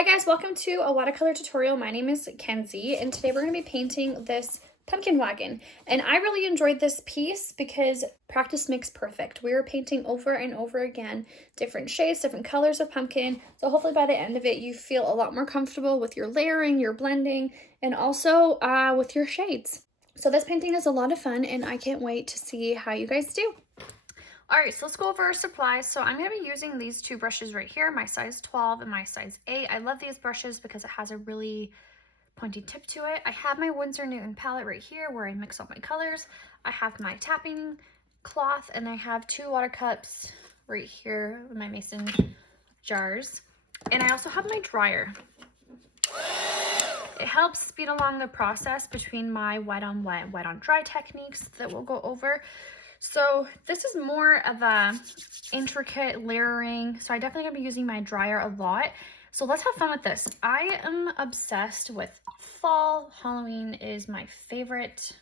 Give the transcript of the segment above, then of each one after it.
Hi guys, welcome to a watercolor tutorial. My name is Kenzie and today we're going to be painting this pumpkin wagon. And I really enjoyed this piece because practice makes perfect. We were painting over and over again different shades, different colors of pumpkin. So hopefully by the end of it you feel a lot more comfortable with your layering, your blending, and also with your shades. So this painting is a lot of fun and I can't wait to see how you guys do. All right, so let's go over our supplies. So I'm going to be using these two brushes right here, my size 12 and my size 8. I love these brushes because it has a really pointy tip to it. I have my Winsor Newton palette right here where I mix all my colors. I have my tapping cloth and I have two water cups right here with my mason jars. And I also have my dryer. It helps speed along the process between my wet on wet, wet on dry techniques that we'll go over. So this is more of a intricate layering. So I definitely gonna be using my dryer a lot. So let's have fun with this. I am obsessed with fall. Halloween is my favorite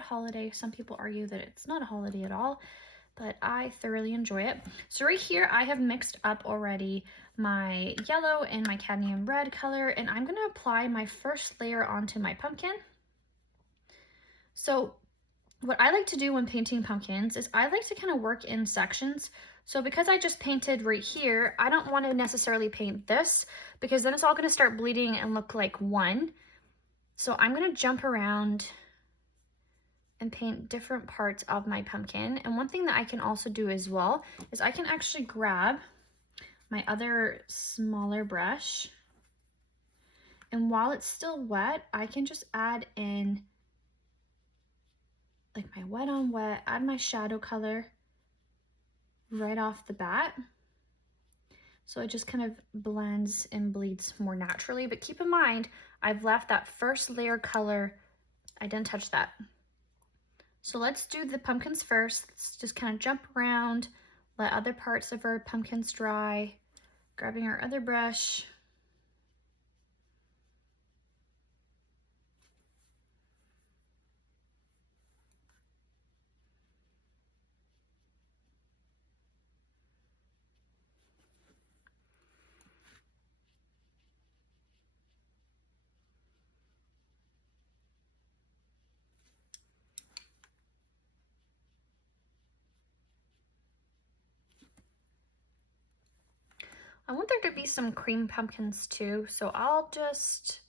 holiday. Some people argue that it's not a holiday at all, but I thoroughly enjoy it. So right here, I have mixed up already my yellow and my cadmium red color, and I'm gonna apply my first layer onto my pumpkin. So what I like to do when painting pumpkins is I like to kind of work in sections. So because I just painted right here, I don't want to necessarily paint this because then it's all going to start bleeding and look like one. So I'm going to jump around and paint different parts of my pumpkin. And one thing that I can also do as well is I can actually grab my other smaller brush. And while it's still wet, I can just add in like my wet on wet, add my shadow color right off the bat. So it just kind of blends and bleeds more naturally. But keep in mind, I've left that first layer color, I didn't touch that. So let's do the pumpkins first. Let's just kind of jump around, let other parts of our pumpkins dry, grabbing our other brush. I want there to be some cream pumpkins too, so I'll just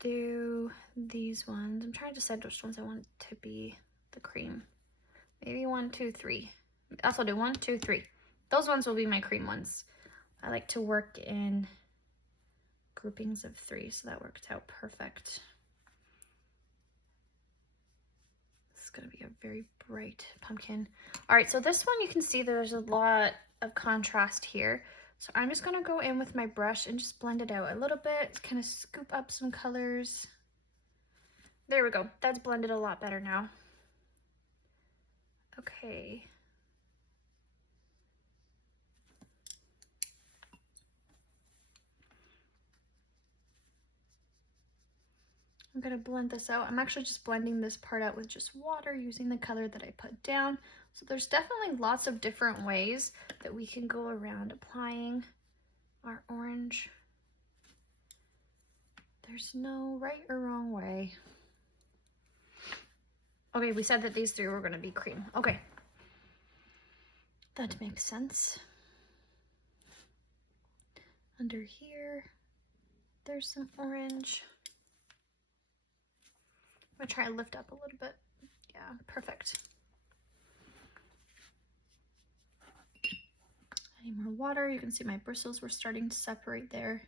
do these ones. I'm trying to decide which ones I want to be the cream. Maybe 1, 2, 3. That's what I'll do. 1, 2, 3. Those ones will be my cream ones. I like to work in groupings of 3, so that worked out perfect. This is going to be a very bright pumpkin. All right, so this one you can see there's a lot of contrast here. So I'm just going to go in with my brush and just blend it out a little bit, kind of scoop up some colors. There we go. That's blended a lot better now. Okay. I'm going to blend this out. I'm actually just blending this part out with just water using the color that I put down. So there's definitely lots of different ways that we can go around applying our orange. There's no right or wrong way. Okay, we said that these 3 were going to be cream. Okay. That makes sense. Under here, there's some orange. I'm gonna try to lift up a little bit. Yeah, perfect. I need more water. You can see my bristles were starting to separate there.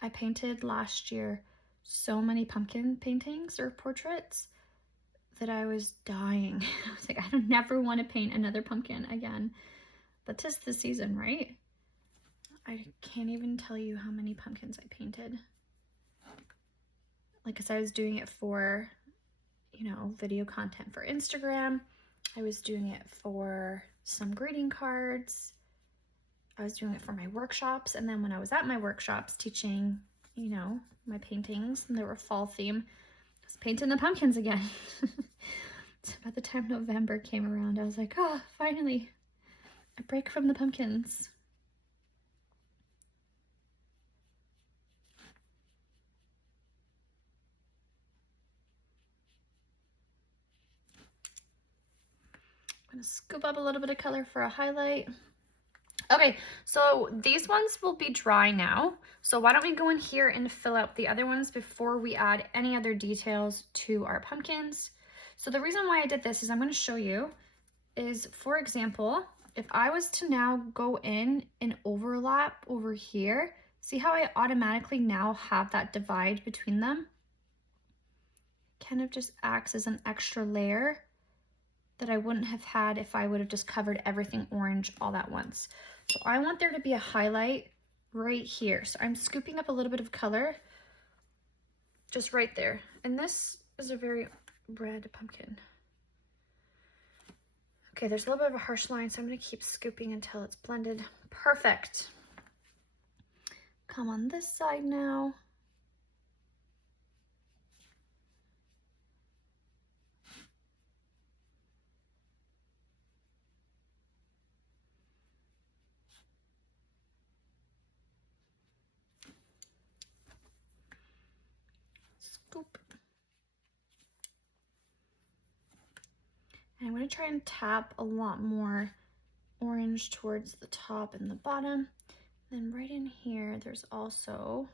I painted last year so many pumpkin paintings or portraits that I was dying. I was like, I don't never want to paint another pumpkin again. That is the season, right? I can't even tell you how many pumpkins I painted. Like, cause I was doing it for, you know, video content for Instagram. I was doing it for some greeting cards. I was doing it for my workshops. And then when I was at my workshops teaching, you know, my paintings, and they were fall theme, I was painting the pumpkins again. So by the time November came around, I was like, oh, finally, a break from the pumpkins. I'm gonna scoop up a little bit of color for a highlight. Okay, so these ones will be dry now. So why don't we go in here and fill out the other ones before we add any other details to our pumpkins. So the reason why I did this is I'm going to show you is, for example, if I was to now go in and overlap over here, see how I automatically now have that divide between them? Kind of just acts as an extra layer that I wouldn't have had if I would have just covered everything orange all at once. So I want there to be a highlight right here. So I'm scooping up a little bit of color just right there. And this is a very red pumpkin. Okay, there's a little bit of a harsh line, so I'm gonna keep scooping until it's blended. Perfect. Come on this side now. Scoop. And I'm going to try and tap a lot more orange towards the top and the bottom. Then right in here, there's also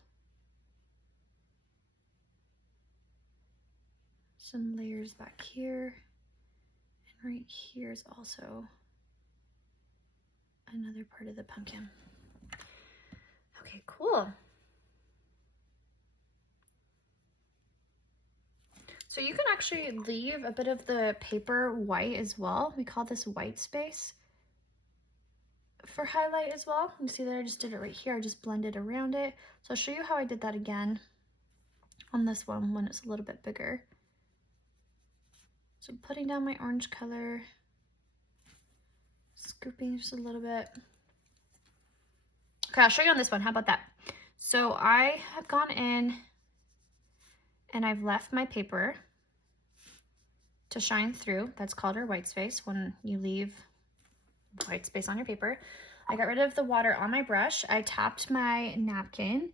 some layers back here. And right here is also another part of the pumpkin. Okay, cool. So you can actually leave a bit of the paper white as well. We call this white space for highlight as well. You see that I just did it right here. I just blended around it. So I'll show you how I did that again on this one when it's a little bit bigger. So putting down my orange color, scooping just a little bit. Okay, I'll show you on this one. How about that? So I have gone in and I've left my paper to shine through. That's called our white space, when you leave white space on your paper. I got rid of the water on my brush. I tapped my napkin,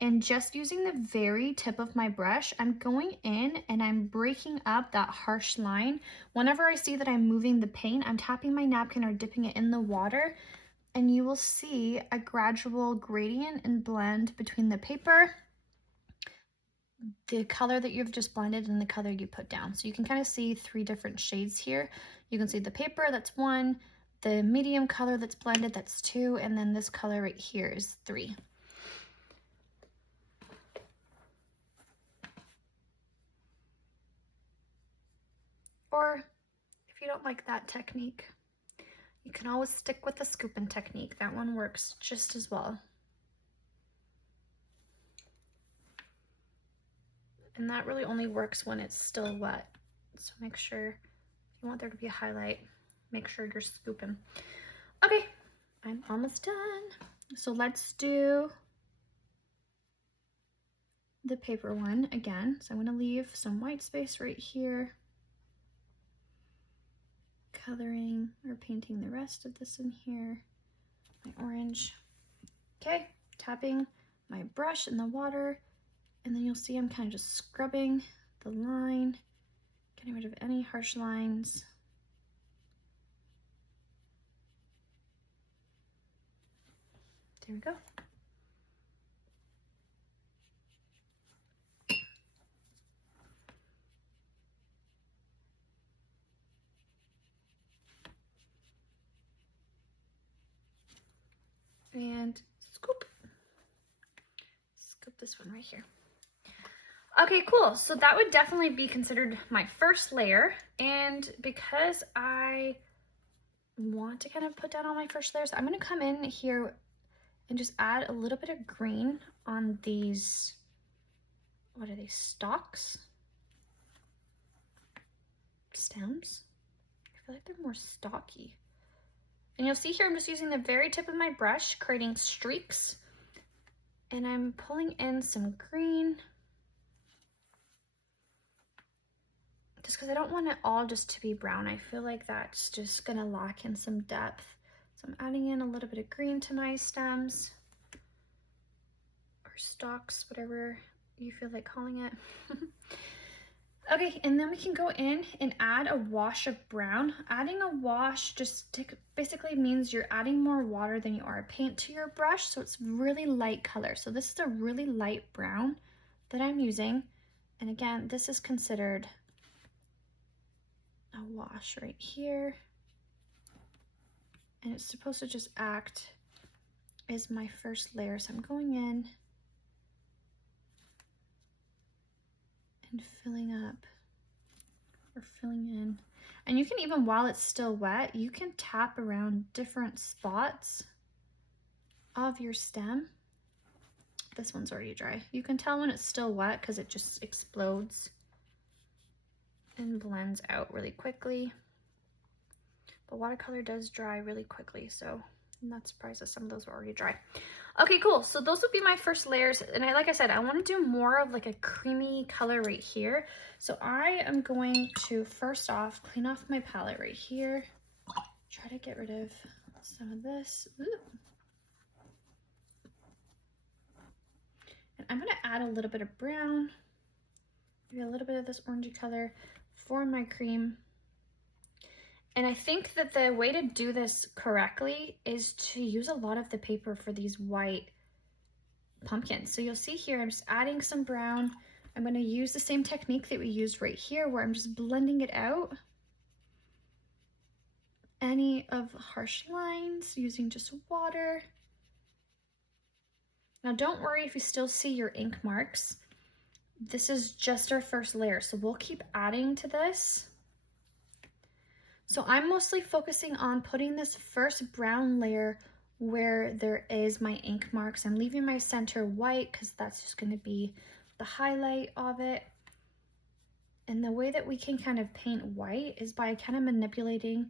and just using the very tip of my brush, I'm going in and I'm breaking up that harsh line. Whenever I see that I'm moving the paint, I'm tapping my napkin or dipping it in the water, and you will see a gradual gradient and blend between the paper, the color that you've just blended, and the color you put down. So you can kind of see 3 different shades here. You can see the paper, that's 1, the medium color that's blended, that's 2, and then this color right here is 3. Or if you don't like that technique, you can always stick with the scooping technique. That one works just as well. And that really only works when it's still wet. So make sure, if you want there to be a highlight, make sure you're scooping. Okay, I'm almost done. So let's do the paper one again. So I'm gonna leave some white space right here, coloring or painting the rest of this in here, my orange. Okay, tapping my brush in the water, and then you'll see I'm kind of just scrubbing the line, getting rid of any harsh lines. There we go. And scoop. Scoop this one right here. Okay, cool. So that would definitely be considered my first layer. And because I want to kind of put down on my first layer. So I'm going to come in here and just add a little bit of green on these, what are these, stalks? Stems? I feel like they're more stalky. And you'll see here I'm just using the very tip of my brush, creating streaks. And I'm pulling in some green. Just because I don't want it all just to be brown. I feel like that's just gonna lack in some depth. So I'm adding in a little bit of green to my stems. Or stalks, whatever you feel like calling it. Okay, and then we can go in and add a wash of brown. Adding a wash just basically means you're adding more water than you are paint to your brush, so it's really light color. So this is a really light brown that I'm using. And again, this is considered a wash right here. And it's supposed to just act as my first layer. So I'm going in and filling up or filling in. And you can even, while it's still wet, you can tap around different spots of your stem. This one's already dry. You can tell when it's still wet because it just explodes and blends out really quickly. But watercolor does dry really quickly, so I'm not surprised that some of those are already dry. Okay, cool. So those would be my first layers. And like I said, I want to do more of like a creamy color right here. So I am going to first off clean off my palette right here. Try to get rid of some of this. Ooh. And I'm going to add a little bit of brown, maybe a little bit of this orangey color for my cream. And I think that the way to do this correctly is to use a lot of the paper for these white pumpkins. So you'll see here, I'm just adding some brown. I'm going to use the same technique that we used right here where I'm just blending it out. Any of harsh lines using just water. Now don't worry if you still see your ink marks. This is just our first layer, so we'll keep adding to this. So I'm mostly focusing on putting this first brown layer where there is my ink marks. I'm leaving my center white because that's just going to be the highlight of it. And the way that we can kind of paint white is by kind of manipulating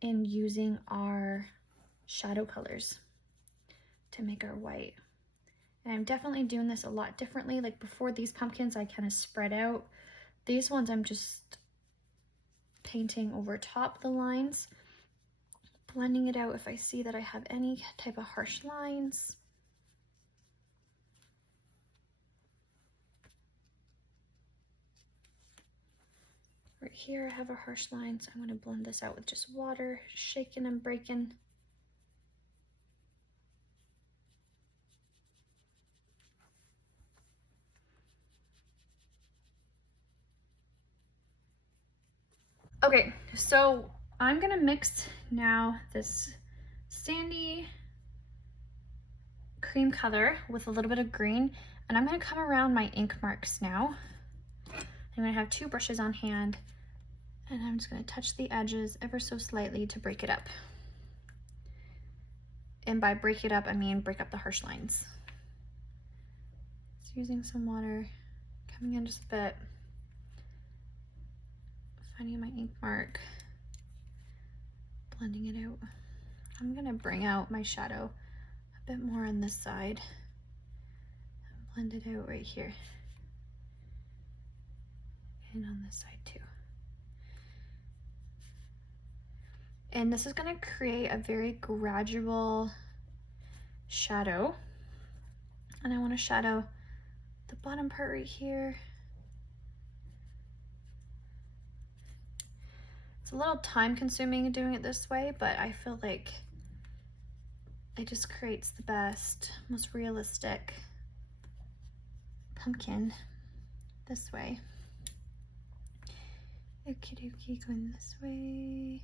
and using our shadow colors to make our white. And I'm definitely doing this a lot differently. Like before these pumpkins, I kind of spread out. These ones I'm just painting over top the lines, blending it out if I see that I have any type of harsh lines. Right here I have a harsh line, so I'm going to blend this out with just water, shaking and breaking. Okay, so I'm gonna mix now this sandy cream color with a little bit of green, and I'm gonna come around my ink marks now. I'm gonna have two brushes on hand, and I'm just gonna touch the edges ever so slightly to break it up. And by break it up, I mean break up the harsh lines. Just using some water, coming in just a bit. Finding my ink mark, blending it out. I'm gonna bring out my shadow a bit more on this side and blend it out right here. And on this side too. And this is gonna create a very gradual shadow. And I wanna shadow the bottom part right here. It's a little time consuming doing it this way, but I feel like it just creates the best, most realistic pumpkin this way. Okie dokie, going this way.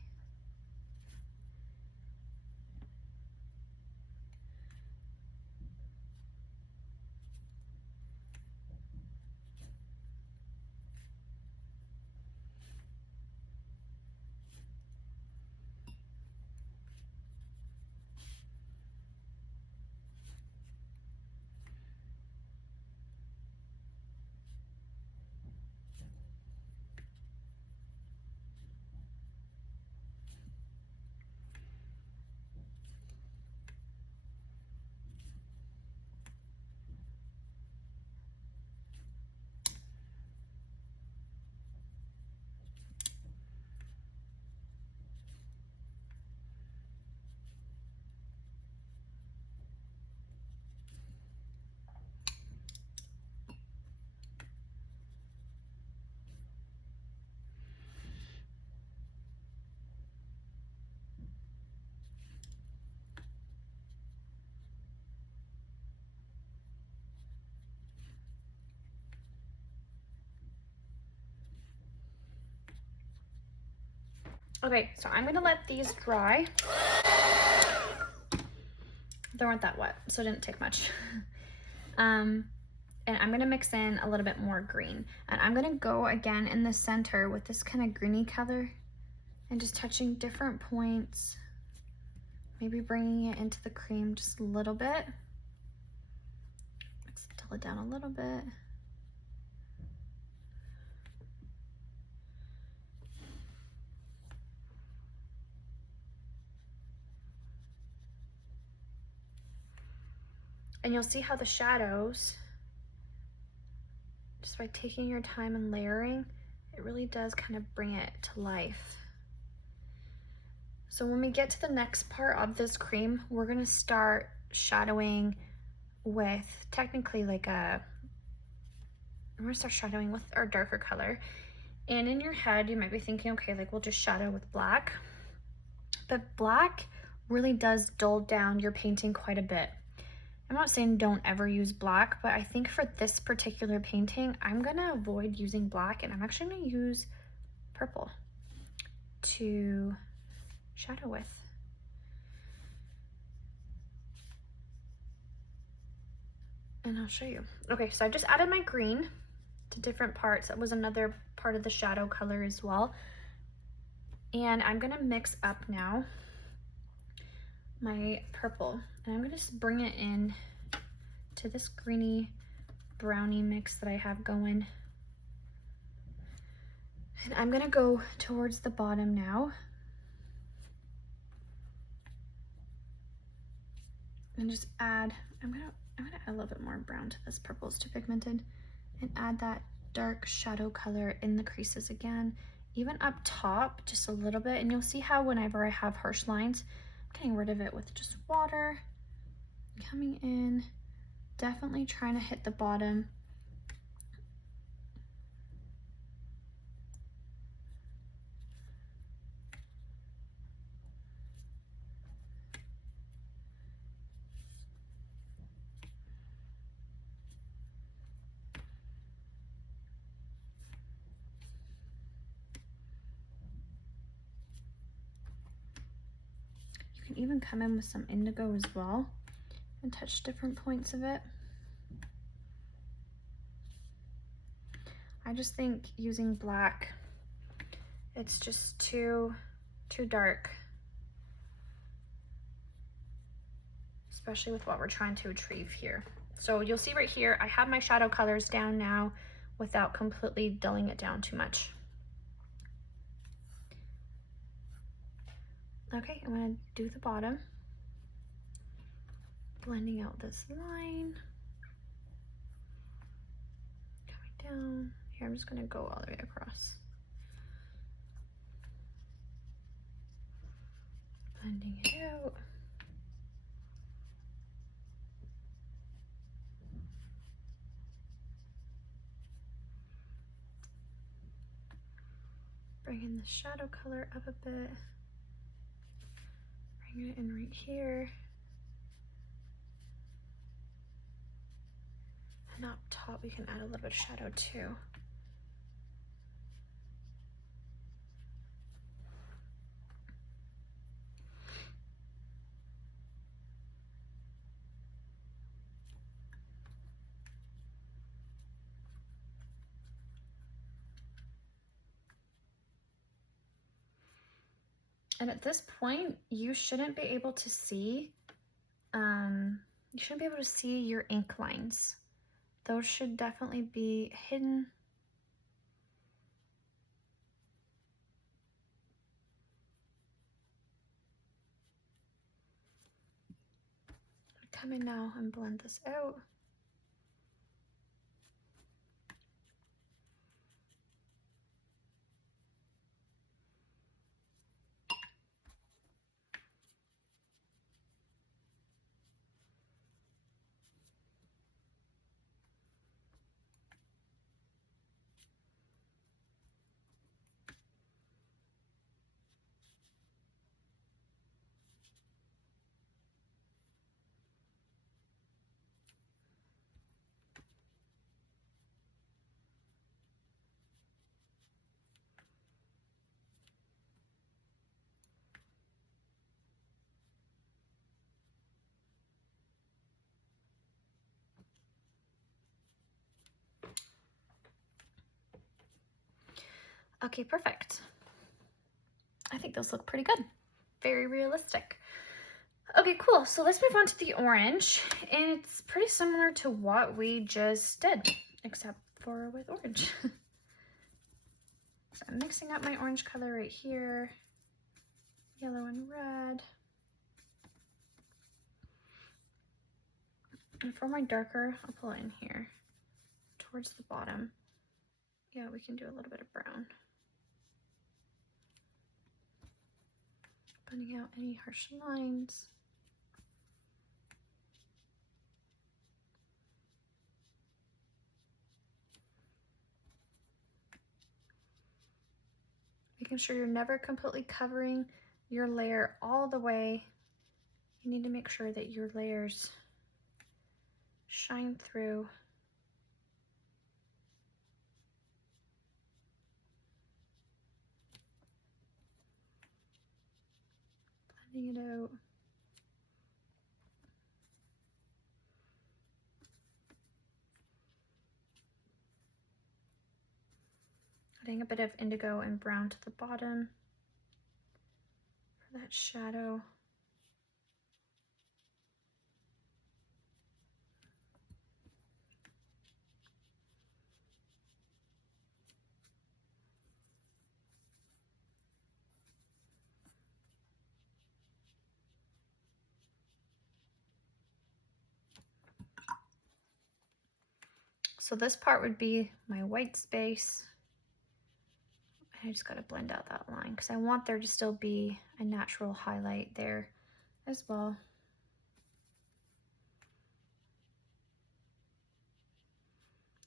Okay, so I'm gonna let these dry. They weren't that wet, so it didn't take much. And I'm gonna mix in a little bit more green. And I'm gonna go again in the center with this kind of greeny color and just touching different points. Maybe bringing it into the cream just a little bit. Let's dull it down a little bit. And you'll see how the shadows, just by taking your time and layering, it really does kind of bring it to life. So when we get to the next part of this cream, we're gonna start shadowing with technically like we're gonna start shadowing with our darker color. And in your head, you might be thinking, okay, like we'll just shadow with black. But black really does dull down your painting quite a bit. I'm not saying don't ever use black, but I think for this particular painting, I'm gonna avoid using black and I'm actually gonna use purple to shadow with. And I'll show you. Okay, so I've just added my green to different parts. That was another part of the shadow color as well. And I'm gonna mix up now my purple. And I'm gonna just bring it in to this greeny brownie mix that I have going. And I'm gonna go towards the bottom now. And just add, I'm gonna add a little bit more brown to this. Purple is too pigmented. And add that dark shadow color in the creases again, even up top just a little bit. And you'll see how whenever I have harsh lines, I'm getting rid of it with just water, coming in, definitely trying to hit the bottom. You can even come in with some indigo as well and touch different points of it. I just think using black, it's just too dark, especially with what we're trying to achieve here. So you'll see right here, I have my shadow colors down now without completely dulling it down too much. Okay, I'm gonna do the bottom, blending out this line, coming down. Here, I'm just gonna go all the way across. Blending it out. Bringing the shadow color up a bit. Bring it in right here. And up top, we can add a little bit of shadow too. And at this point, you shouldn't be able to see, your ink lines. Those should definitely be hidden. Come in now and blend this out. Okay, perfect. I think those look pretty good. Very realistic. Okay, cool. So let's move on to the orange. And it's pretty similar to what we just did, except for with orange. So I'm mixing up my orange color right here, yellow and red. And for my darker, I'll pull it in here towards the bottom. Yeah, we can do a little bit of brown. Blending out any harsh lines. Making sure you're never completely covering your layer all the way. You need to make sure that your layers shine through. Blending it out. Adding a bit of indigo and brown to the bottom for that shadow. So this part would be my white space. I just got to blend out that line because I want there to still be a natural highlight there as well.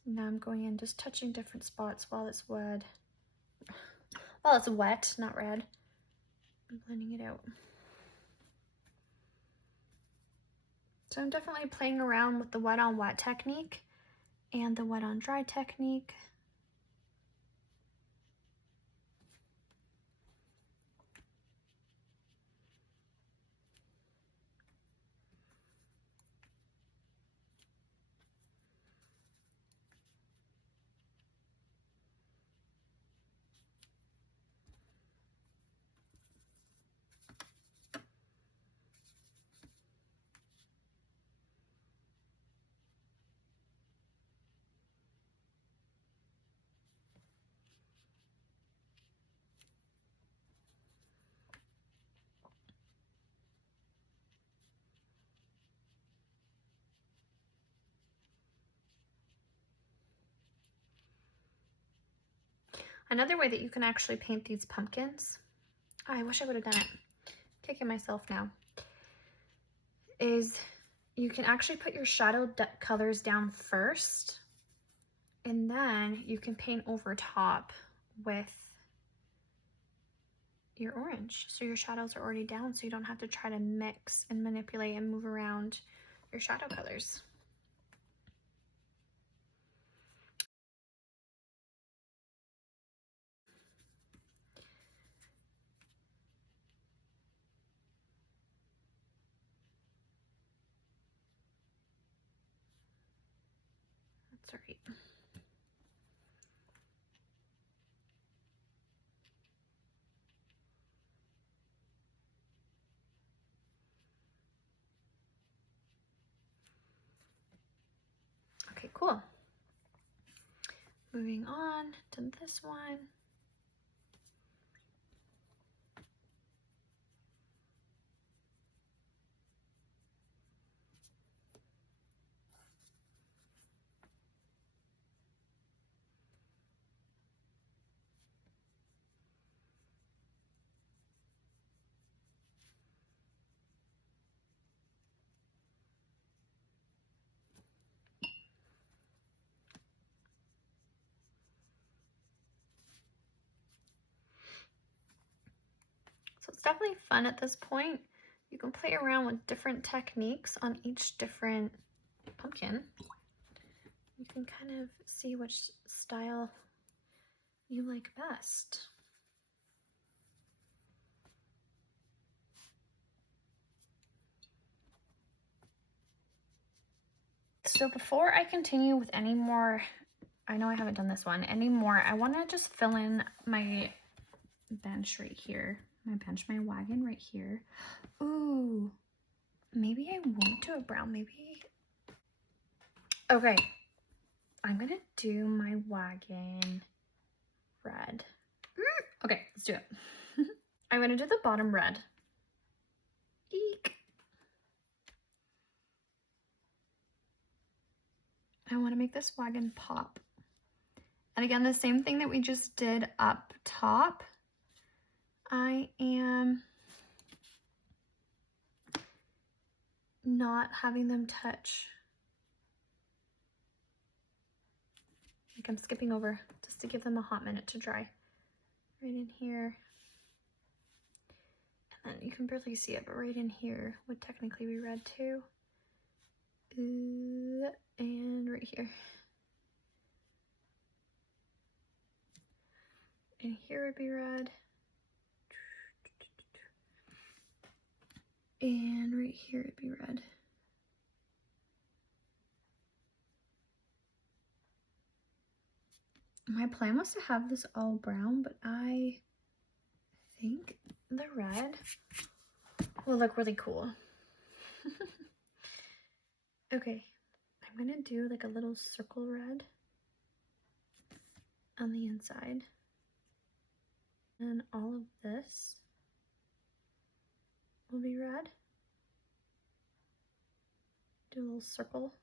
Now I'm going in just touching different spots while it's wet. While it's wet, not red. I'm blending it out. So I'm definitely playing around with the wet on wet technique and the wet on dry technique. Another way that you can actually paint these pumpkins, I wish I would have done it, kicking myself now, is you can actually put your shadow colors down first, and then you can paint over top with your orange. So your shadows are already down, so you don't have to try to mix and manipulate and move around your shadow colors. That's all right. Okay, cool. Moving on to this one. So it's definitely fun at this point. You can play around with different techniques on each different pumpkin. You can kind of see which style you like best. So before I continue with any more I know I haven't done this one anymore. I want to just fill in my bench right here. My wagon right here. Ooh, maybe I won't do a brown, maybe. Okay, I'm gonna do my wagon red. Okay, let's do it. I'm gonna do the bottom red. Eek. I want to make this wagon pop. And again, the same thing that we just did up top. I am not having them touch. Like I'm skipping over just to give them a hot minute to dry. Right in here. And then you can barely see it, but right in here would technically be red too. And right here. And here would be red. And right here would be red. My plan was to have this all brown, but I think the red will look really cool. Okay, I'm gonna do like a little circle red on the inside. And all of this will be red. Do a little circle.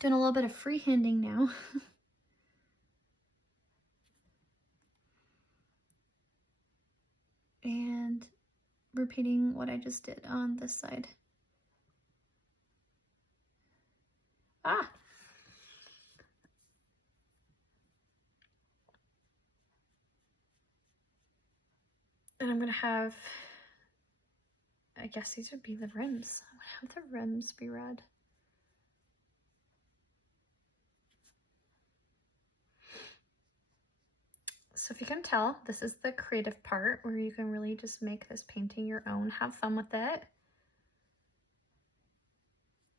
Doing a little bit of freehanding now. And repeating what I just did on this side. Ah! And I'm gonna have, I guess these would be the rims. I'm gonna have the rims be red. So if you can tell, this is the creative part where you can really just make this painting your own, have fun with it.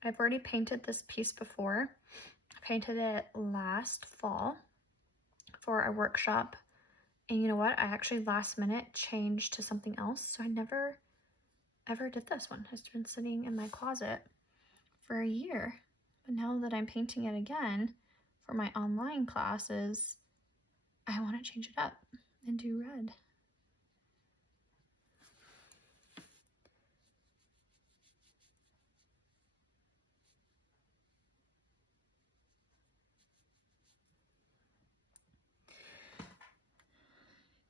I've already painted this piece before. I painted it last fall for a workshop. And you know what? I actually last minute changed to something else. So I never ever did this one. It's been sitting in my closet for a year. But now that I'm painting it again for my online classes, I want to change it up and do red.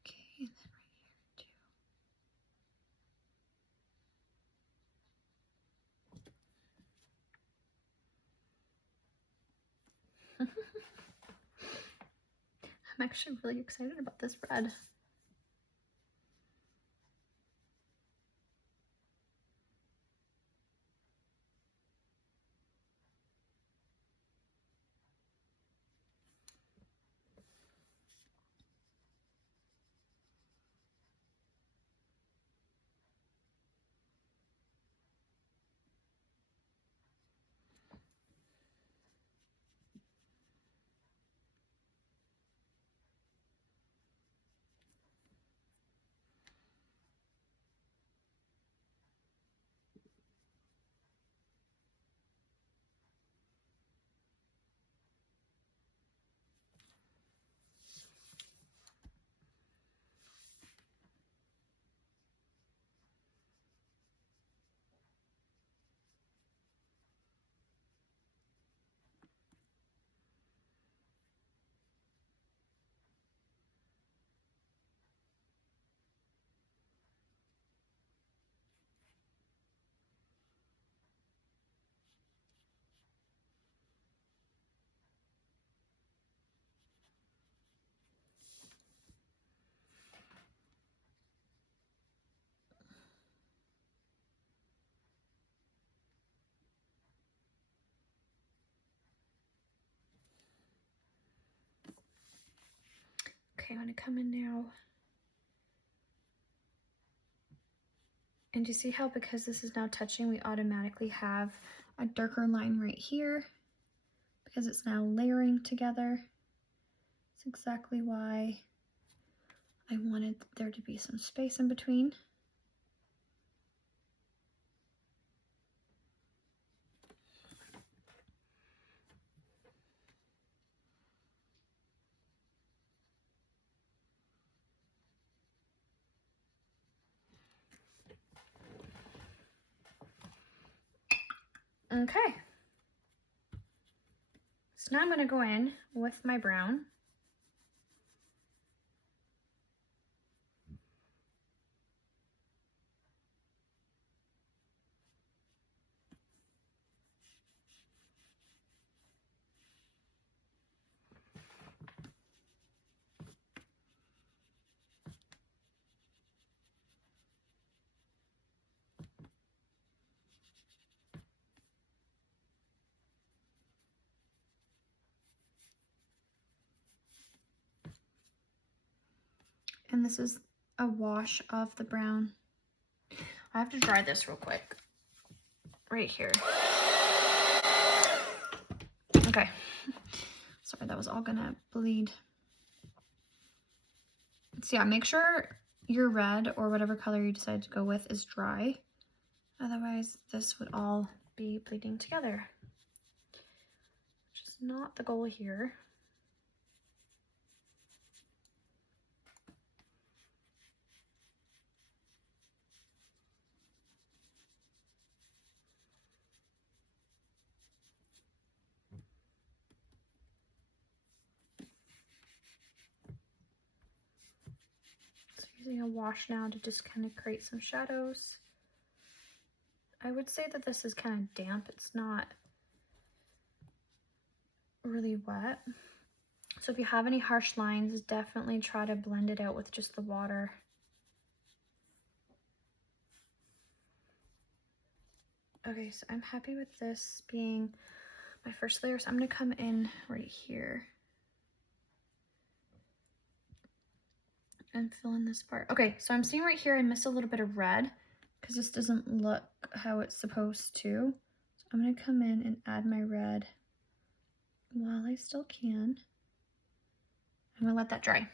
Okay, and then right here too. I'm actually really excited about this red. Okay, I'm gonna come in now And you see how because this is now touching, we automatically have a darker line right here because it's now layering together. That's exactly why I wanted there to be some space in between. Okay. So now I'm going to go in with my brown. And this is a wash of the brown. I have to dry this real quick. Right here. Okay. Sorry, that was all gonna bleed. So yeah, make sure your red or whatever color you decide to go with is dry. Otherwise, this would all be bleeding together, which is not the goal here. So using a wash now to just kind of create some shadows. I would say that this is kind of damp. It's not really wet. So if you have any harsh lines, definitely try to blend it out with just the water. Okay, so I'm happy with this being my first layer. So I'm gonna come in right here and fill in this part. Okay, so I'm seeing right here I missed a little bit of red because this doesn't look how it's supposed to. So I'm gonna come in and add my red while I still can. I'm gonna let that dry.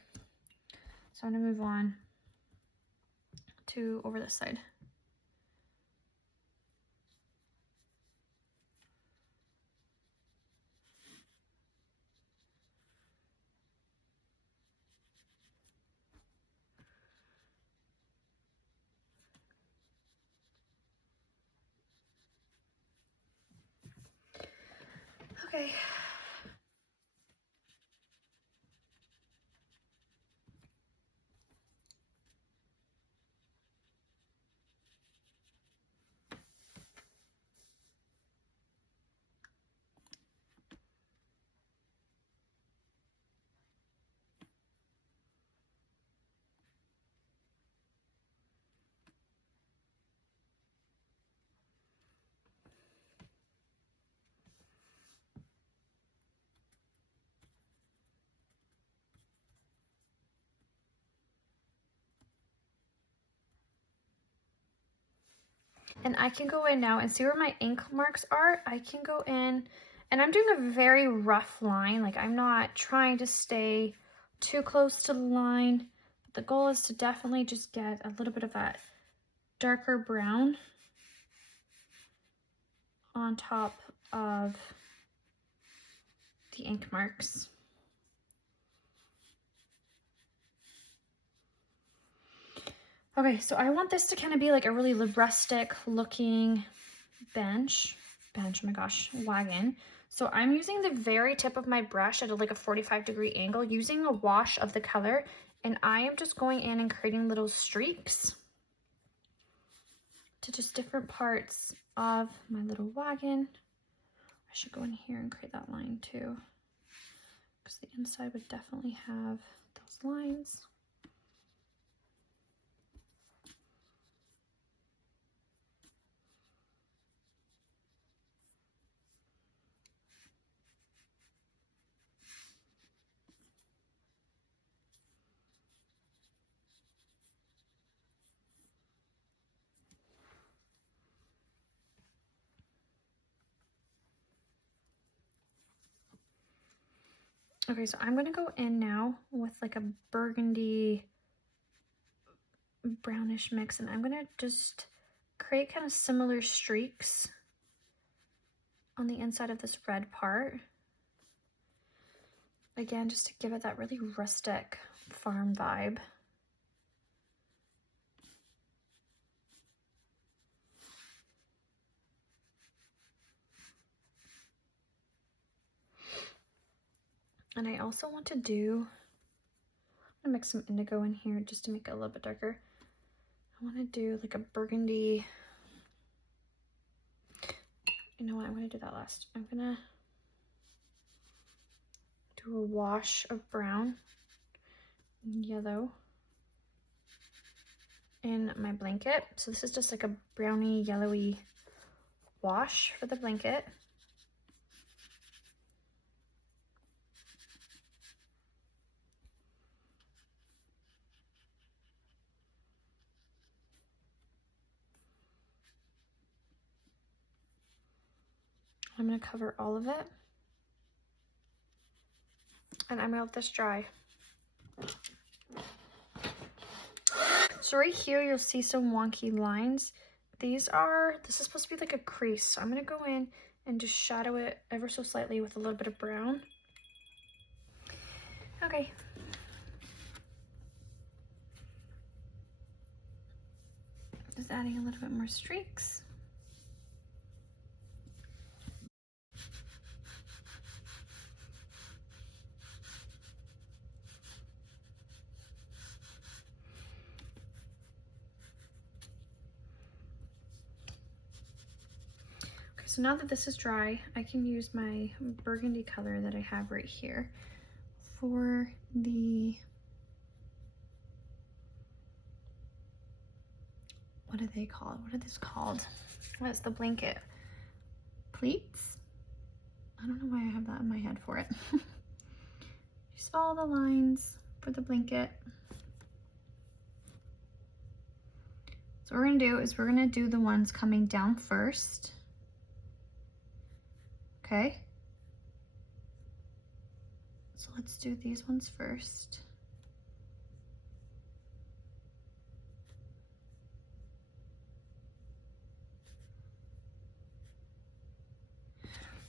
So I'm gonna move on to over this side. Okay. And I can go in now and see where my ink marks are. I can go in and I'm doing a very rough line. Like I'm not trying to stay too close to the line. The goal is to definitely just get a little bit of that darker brown on top of the ink marks. Okay, so I want this to kind of be like a really rustic looking bench, oh my gosh, wagon. So I'm using the very tip of my brush at like a 45-degree angle, using a wash of the color, and I am just going in and creating little streaks to just different parts of my little wagon. I should go in here and create that line too, because the inside would definitely have those lines. Okay, so I'm gonna go in now with like a burgundy brownish mix, and I'm gonna just create kind of similar streaks on the inside of this red part. Again, just to give it that really rustic farm vibe. And I also want to do, I'm gonna mix some indigo in here just to make it a little bit darker. I want to do like a burgundy, you know what, I'm gonna do that last. I'm gonna do a wash of brown and yellow in my blanket. So this is just like a browny yellowy wash for the blanket. I'm gonna cover all of it, and I'm gonna let this dry. So right here, you'll see some wonky lines. This is supposed to be like a crease. So I'm gonna go in and just shadow it ever so slightly with a little bit of brown. Okay. Just adding a little bit more streaks. So now that this is dry, I can use my burgundy color that I have right here for the, what are they called? What are these called? What's the blanket? Pleats? I don't know why I have that in my head for it. Just follow the lines for the blanket. So what we're gonna do is we're gonna do the ones coming down first. Okay, so let's do these ones first.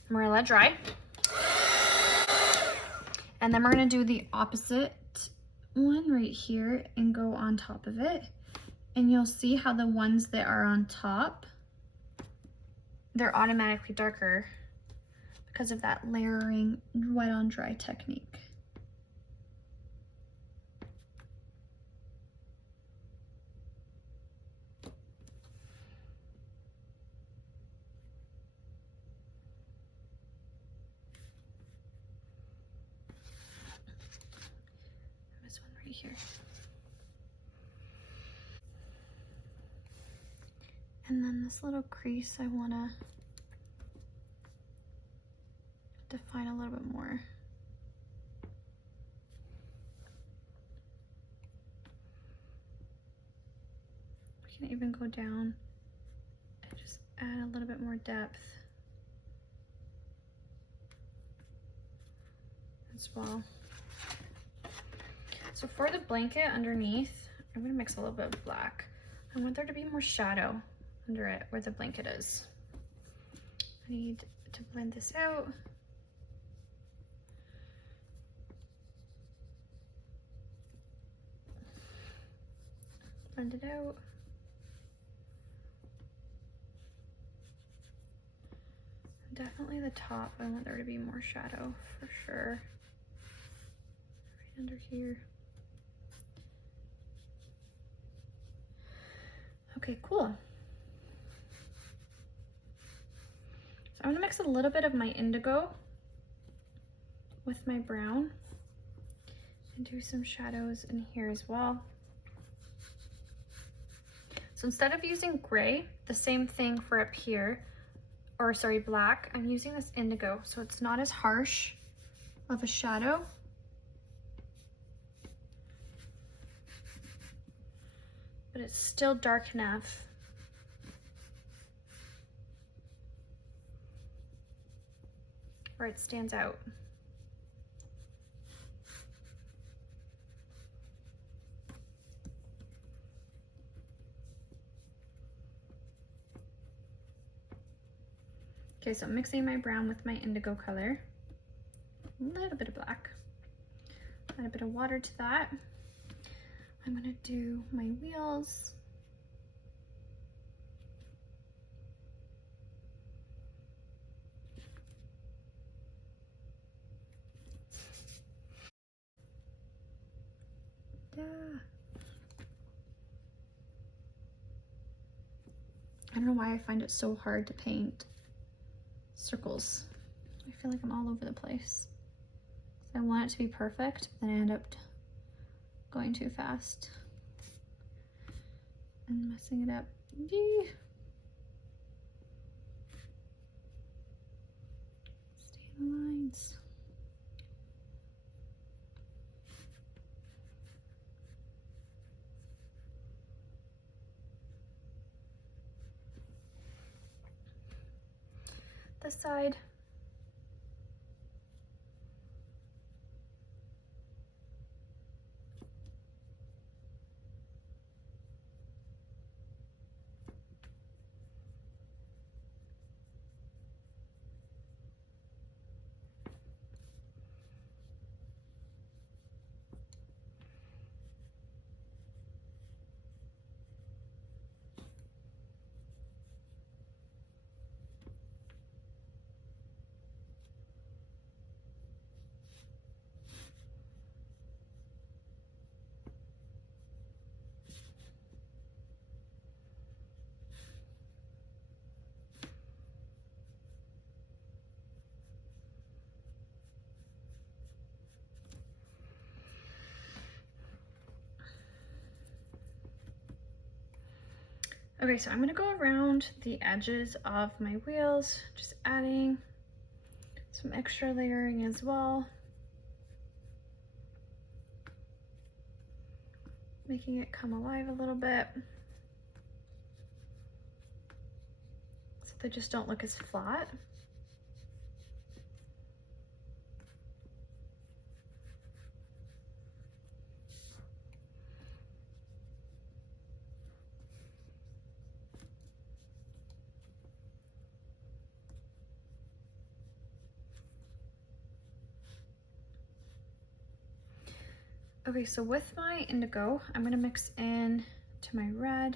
We're gonna let dry. And then we're gonna do the opposite one right here and go on top of it. And you'll see how the ones that are on top, they're automatically darker because of that layering wet on dry technique. This one right here. And then this little crease I wanna define a little bit more. We can even go down and just add a little bit more depth as well. So for the blanket underneath, I'm gonna mix a little bit of black. I want there to be more shadow under it where the blanket is. I need to blend this out. Blend it out. Definitely the top, I want there to be more shadow for sure. Right under here. Okay, cool. So I'm gonna mix a little bit of my indigo with my brown and do some shadows in here as well. So instead of using gray, the same thing for up here, or sorry, black, I'm using this indigo, so it's not as harsh of a shadow. But it's still dark enough where it stands out. Okay, so I'm mixing my brown with my indigo color. A little bit of black. Add a bit of water to that. I'm gonna do my wheels. Yeah. I don't know why I find it so hard to paint circles. I feel like I'm all over the place. I want it to be perfect, but then I end up going too fast and messing it up. Stay in the lines. This side. Okay, so I'm gonna go around the edges of my wheels, just adding some extra layering as well. Making it come alive a little bit. So they just don't look as flat. Okay, so with my indigo, I'm gonna mix in to my red.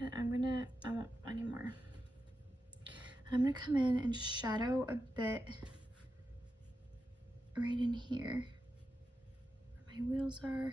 And I won't anymore. I'm gonna come in and just shadow a bit right in here where my wheels are.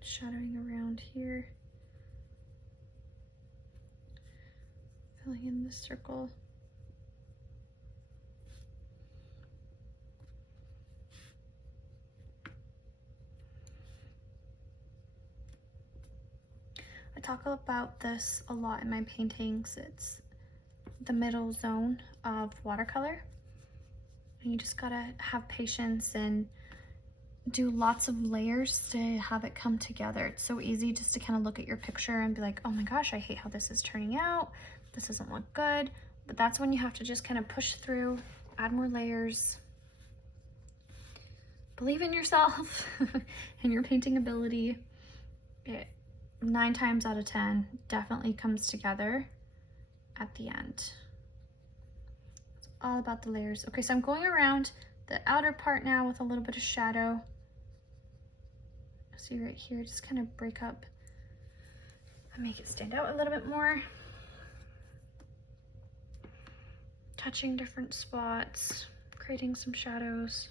Shadowing around here, filling in this circle. I talk about this a lot in my paintings. It's the middle zone of watercolor. And you just gotta have patience and do lots of layers to have it come together. It's so easy just to kind of look at your picture and be like, oh my gosh, I hate how this is turning out. This doesn't look good. But that's when you have to just kind of push through, add more layers. Believe in yourself and your painting ability. It 9 times out of 10 definitely comes together at the end. It's all about the layers. Okay, so I'm going around the outer part now with a little bit of shadow. See right here, just kind of break up and make it stand out a little bit more. Touching different spots, creating some shadows.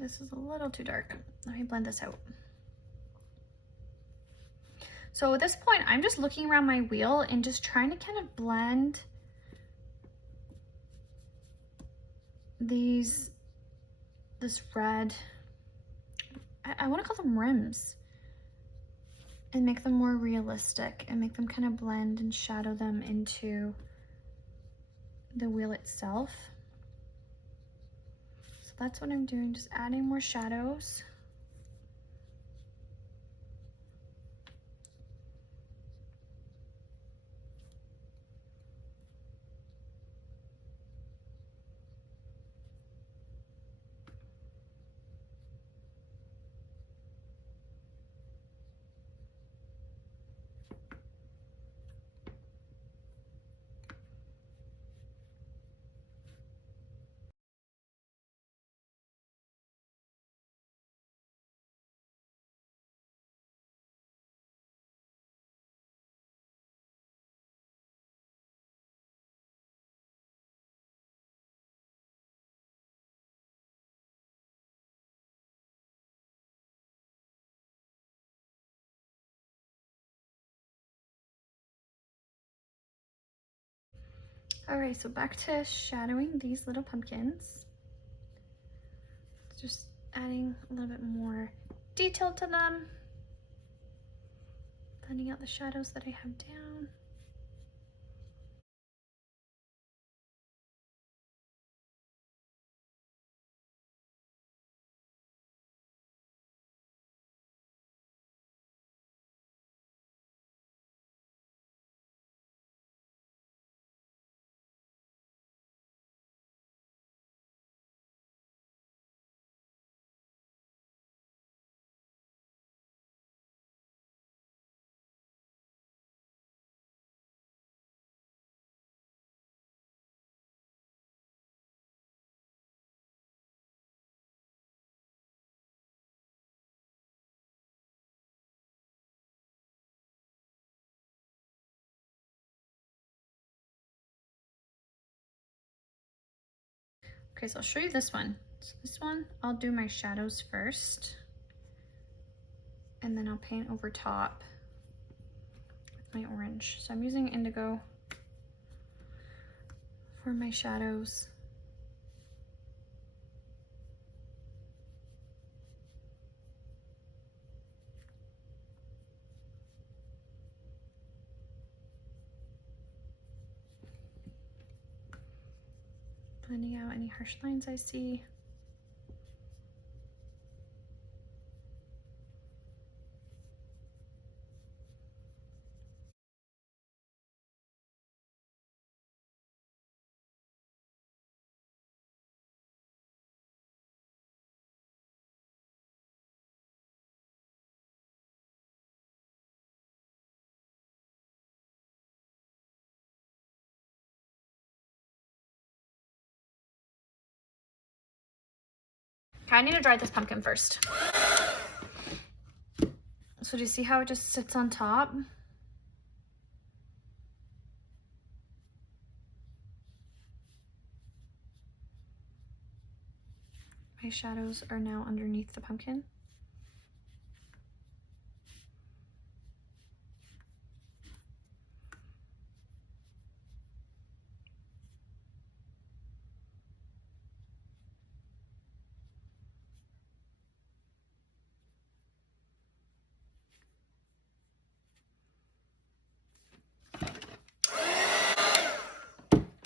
This is a little too dark. Let me blend this out. So at this point, I'm just looking around my wheel and just trying to kind of blend this red, I want to call them rims, and make them more realistic and make them kind of blend and shadow them into the wheel itself. So that's what I'm doing, just adding more shadows. All right, so back to shadowing these little pumpkins. Just adding a little bit more detail to them. Blending out the shadows that I have down. Okay, so I'll show you this one. So this one, I'll do my shadows first, and then I'll paint over top with my orange. So I'm using indigo for my shadows. Blending out any harsh lines I see. Okay, I need to dry this pumpkin first. So do you see how it just sits on top? My shadows are now underneath the pumpkin.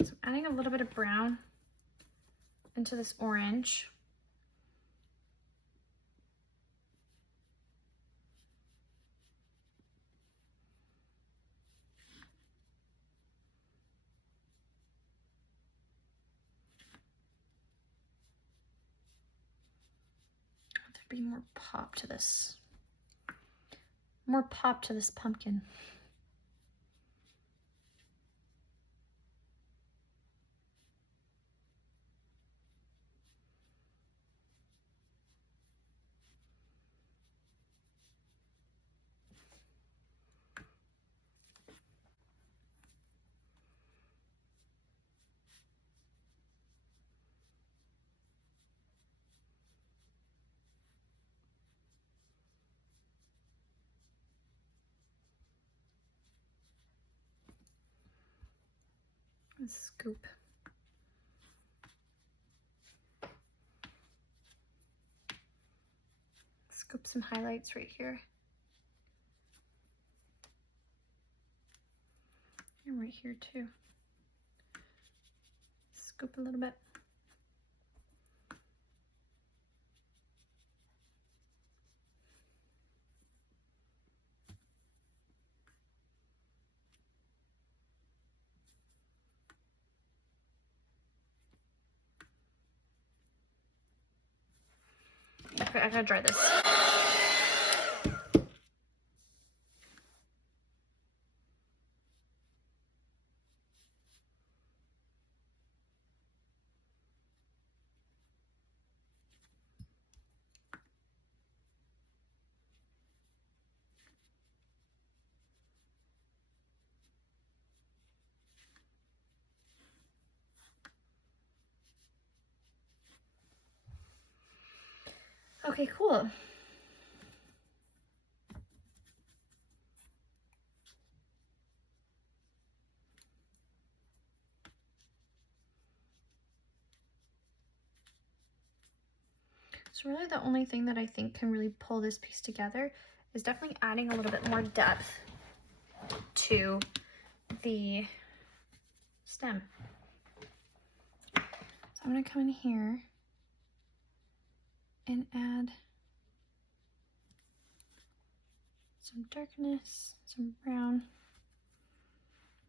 So I'm adding a little bit of brown into this orange. There'd be more pop to this. More pop to this pumpkin. and scoop. Scoop some highlights right here. And right here too. Scoop a little bit. Okay, I gotta dry this. Okay, cool. So really the only thing that I think can really pull this piece together is definitely adding a little bit more depth to the stem. So I'm gonna come in here and add some darkness, some brown,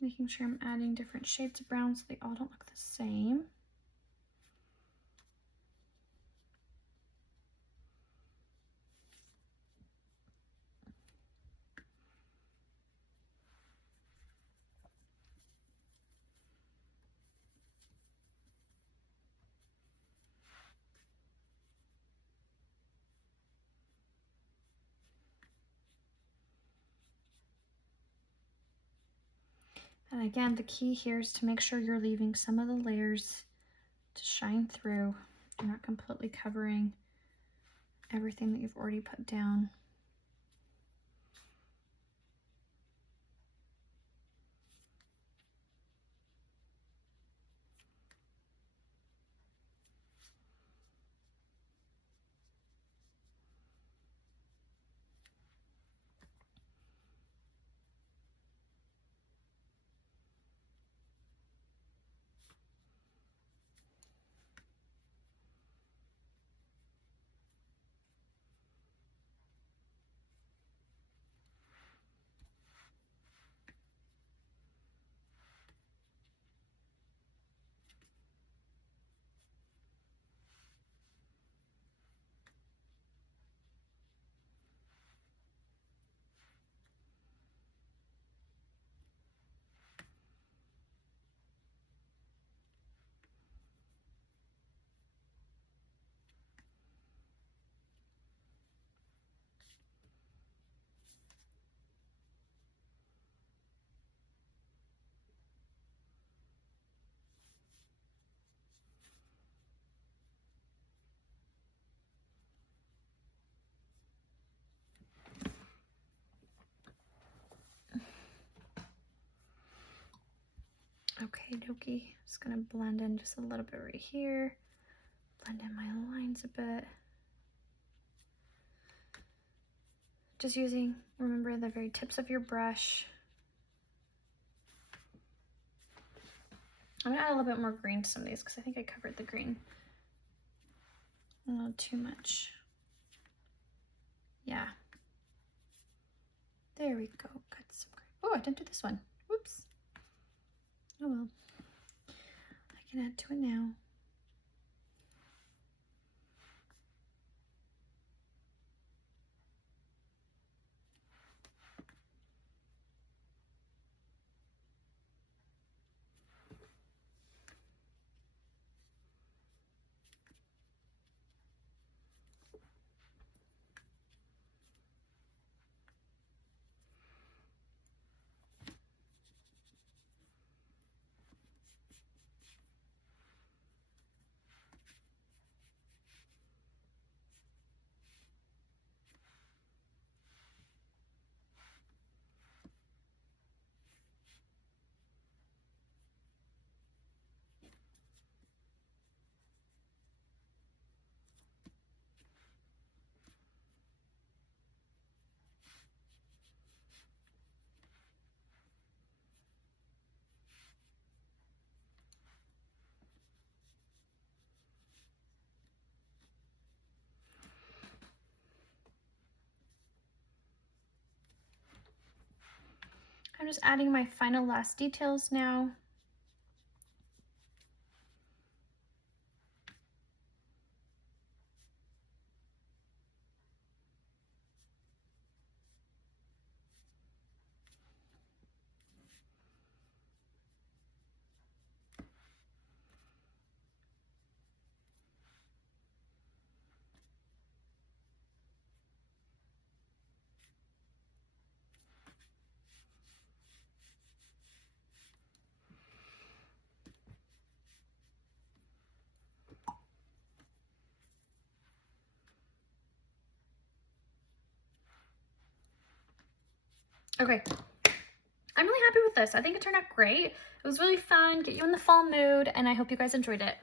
making sure I'm adding different shades of brown so they all don't look the same. And again, the key here is to make sure you're leaving some of the layers to shine through. You're not completely covering everything that you've already put down. Okay, dokie. Just gonna blend in just a little bit right here. Blend in my lines a bit. Just using, remember, the very tips of your brush. I'm gonna add a little bit more green to some of these because I think I covered the green a little too much. Yeah. There we go. Got some green. Oh, I didn't do this one. Whoops. Oh well. I can add to it now. I'm just adding my final last details now. Okay, I'm really happy with this. I think it turned out great. It was really fun, get you in the fall mood, and I hope you guys enjoyed it.